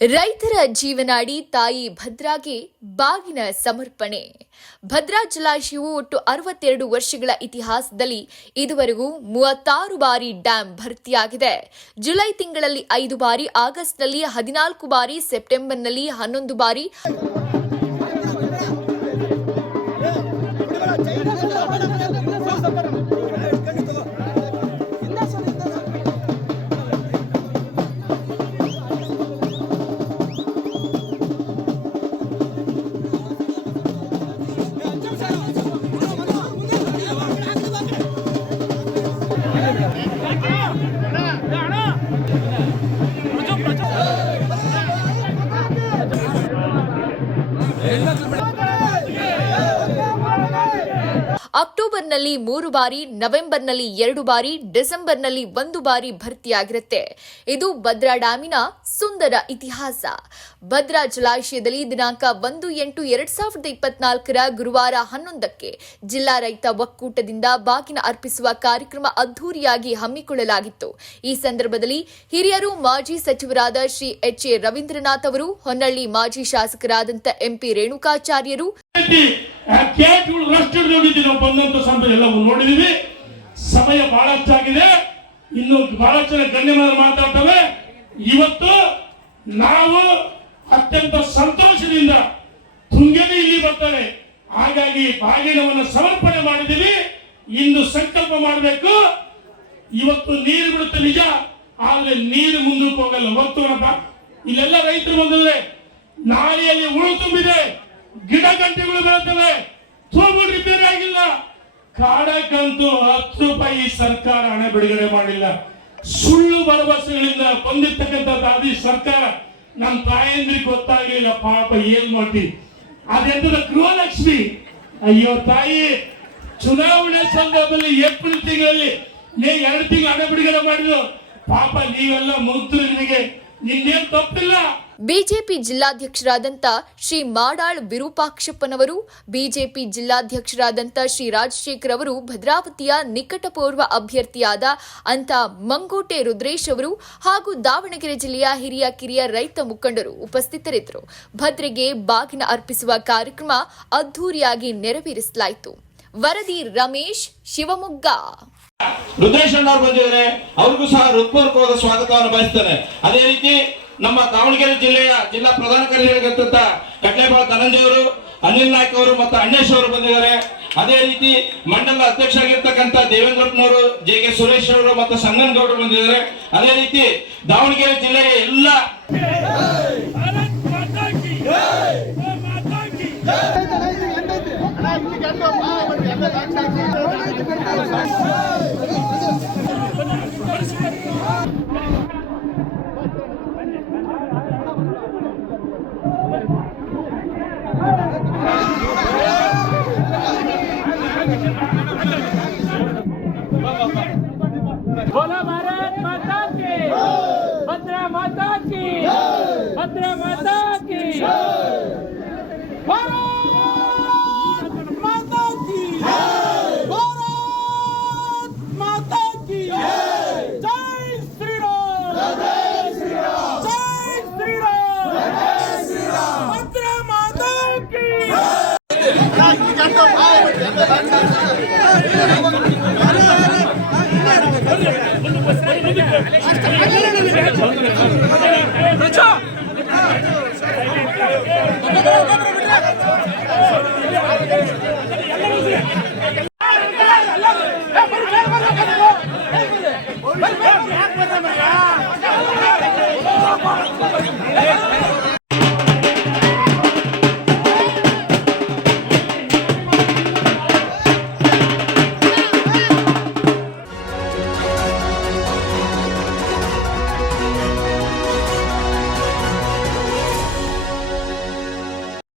ರೈತರ ಜೀವನಾಡಿ ತಾಯಿ ಭದ್ರಾಗೆ ಬಾಗಿನ ಸಮರ್ಪಣೆ. ಭದ್ರಾ ಜಲಾಶಯವು ಒಟ್ಟು 62 ವರ್ಷಗಳ ಇತಿಹಾಸದಲ್ಲಿ ಇದುವರೆಗೂ 36 ಬಾರಿ ಡ್ಯಾಂ ಭರ್ತಿಯಾಗಿದೆ. ಜುಲೈ ತಿಂಗಳಲ್ಲಿ 5 ಬಾರಿ, ಆಗಸ್ಟ್ನಲ್ಲಿ 14 ಬಾರಿ, ಸೆಪ್ಟೆಂಬರ್ನಲ್ಲಿ 11 ಬಾರಿ ಅಕ್ಟೋಬರ್ನಲ್ಲಿ 3 ಬಾರಿ, ನವೆಂಬರ್ನಲ್ಲಿ 2 ಬಾರಿ, ಡಿಸೆಂಬರ್ನಲ್ಲಿ 1 ಬಾರಿ ಭರ್ತಿಯಾಗಿರುತ್ತೆ. ಇದು ಭದ್ರಾ ಡ್ಯಾಮಿನ ಸುಂದರ ಇತಿಹಾಸ. ಭದ್ರಾ ಜಲಾಶಯದಲ್ಲಿ ದಿನಾಂಕ 1/8/2024 ಗುರುವಾರ 11ಕ್ಕೆ ಜಿಲ್ಲಾ ರೈತ ಒಕ್ಕೂಟದಿಂದ ಬಾಗಿನ ಅರ್ಪಿಸುವ ಕಾರ್ಯಕ್ರಮ ಅದ್ದೂರಿಯಾಗಿ ಹಮ್ಮಿಕೊಳ್ಳಲಾಗಿತ್ತು. ಈ ಸಂದರ್ಭದಲ್ಲಿ ಹಿರಿಯರು ಮಾಜಿ ಸಚಿವರಾದ ಶ್ರೀ ಎಚ್.ಎ. ರವೀಂದ್ರನಾಥ್ ಅವರು, ಹೊನ್ನಳ್ಳಿ ಮಾಜಿ ಶಾಸಕರಾದಂಥ ಎಂಪಿ ರೇಣುಕಾಚಾರ್ಯರು ನೋಡಿದೀವಿ. ಸಮಯ ಬಹಳಷ್ಟಾಗಿದೆ, ಇನ್ನು ಬಹಳಷ್ಟು ಜನ ಗಣ್ಯಮಾನರು ಮಾತಾಡ್ತವೆ. ಇವತ್ತು ನಾವು ಅತ್ಯಂತ ಸಂತೋಷದಿಂದ ತುಂಗೆನೇ ಇಲ್ಲಿ ಬರ್ತಾರೆ, ಹಾಗಾಗಿ ಬಾಗಿನವನ್ನು ಸಮರ್ಪಣೆ ಮಾಡಿದೀವಿ. ಇಂದು ಸಂಕಲ್ಪ ಮಾಡಬೇಕು. ಇವತ್ತು ನೀರು ಬಿಡುತ್ತೆ ನಿಜ, ಆದ್ರೆ ನೀರು ಮುಂದಕ್ಕೆ ಹೋಗಲ್ಲ. ಹೋಗ್ತೋಣಪ್ಪ, ಇಲ್ಲೆಲ್ಲ ರೈತರು ಬಂದಿದ್ರೆ ನಾಲೆಯಲ್ಲಿ ಹುಳು ತುಂಬಿದೆ, ಗಿಡ ಗಂಟೆಗಳು ಬೆಳೆತವೆ, ತೂಗುಗಳು ರಿಪೇರಿ ಆಗಿಲ್ಲ. ಕಾಡಕ್ಕಂತೂ 10 ರೂಪಾಯಿ ಸರ್ಕಾರ ಹಣ ಬಿಡುಗಡೆ ಮಾಡಿಲ್ಲ. ಸುಳ್ಳು ಭರವಸೆಗಳಿಂದ ಬಂದಿರ್ತಕ್ಕಂಥ ಸರ್ಕಾರ ನಮ್ಮ ತಾಯಂದ್ರಿಗೆ ಗೊತ್ತಾಗಲಿಲ್ಲ. ಪಾಪ ಏನ್ ಮಾಡ್ತೀವಿ, ಅದೆಂತದ ಗೃಹಲಕ್ಷ್ಮಿ. ಅಯ್ಯೋ ತಾಯಿ, ಚುನಾವಣೆ ಸಂದರ್ಭದಲ್ಲಿ ಏಪ್ರಿಲ್ ತಿಂಗಳಲ್ಲಿ 2 ತಿಂಗಳು ಹಣ ಬಿಡುಗಡೆ ಮಾಡಿದ್ರು. ಪಾಪ ನೀವೆಲ್ಲ ಮಂತ್ರಿಗಳಿಗೆ ನಿನ್ನೇನು ತಪ್ಪಿಲ್ಲ. ಬಿಜೆಪಿ ಜಿಲ್ಲಾಧ್ಯಕ್ಷರಾದಂಥ ಶ್ರೀ ಮಾಡಾಳ್ ವಿರೂಪಾಕ್ಷಪ್ಪನವರು, ಬಿಜೆಪಿ ಜಿಲ್ಲಾಧ್ಯಕ್ಷರಾದಂಥ ಶ್ರೀ ರಾಜಶೇಖರ್ ಅವರು, ಭದ್ರಾವತಿಯ ನಿಕಟಪೂರ್ವ ಅಭ್ಯರ್ಥಿಯಾದ ಅಂತ ಮಂಗೋಟೆ ರುದ್ರೇಶ್ ಅವರು ಹಾಗೂ ದಾವಣಗೆರೆ ಜಿಲ್ಲೆಯ ಹಿರಿಯ ಕಿರಿಯ ರೈತ ಮುಖಂಡರು ಉಪಸ್ಥಿತರಿದ್ದರು. ಭದ್ರೆಗೆ ಬಾಗಿನ ಅರ್ಪಿಸುವ ಕಾರ್ಯಕ್ರಮ ಅದ್ದೂರಿಯಾಗಿ ನೆರವೇರಿಸಲಾಯಿತು. ವರದಿ ರಮೇಶ್, ಶಿವಮೊಗ್ಗ. ರುದ್ರೇಶ್ ಅಣ್ಣವ್ರು ಬಂದಿದ್ದಾರೆ, ಅವ್ರಿಗೂ ಸಹ ಹೃತ್ಪೂರ್ವಕವಾದ ಸ್ವಾಗತವನ್ನು ಬಯಸ್ತೇನೆ. ಅದೇ ರೀತಿ ನಮ್ಮ ದಾವಣಗೆರೆ ಜಿಲ್ಲೆಯ ಜಿಲ್ಲಾ ಪ್ರಧಾನ ಕಾರ್ಯದರ್ಶಿಯಾಗಿರ್ತಕ್ಕಂಥ ಕಡ್ಲೆಬಾಳ ಧನಂಜಯ ಅವರು, ಅನಿಲ್ ನಾಯ್ಕ ಅವರು ಮತ್ತು ಅಣ್ಣೇಶ್ ಅವರು ಬಂದಿದ್ದಾರೆ. ಅದೇ ರೀತಿ ಮಂಡಲ ಅಧ್ಯಕ್ಷ ಆಗಿರ್ತಕ್ಕಂಥ ದೇವೇಂದ್ರಪ್ಪನವರು, ಜೆ.ಕೆ. ಸುರೇಶ್ ಅವರು ಮತ್ತು ಸಂಗನಗೌಡರು ಬಂದಿದ್ದಾರೆ. ಅದೇ ರೀತಿ ದಾವಣಗೆರೆ ಜಿಲ್ಲೆಯ ಎಲ್ಲ बोलो भारत माता की, भद्रा माता की, भद्रा माता की, भारत माता की, भारत माता की, जय श्री राम, जय श्री राम, जय श्री राम, जय श्री राम, भद्रा माता की.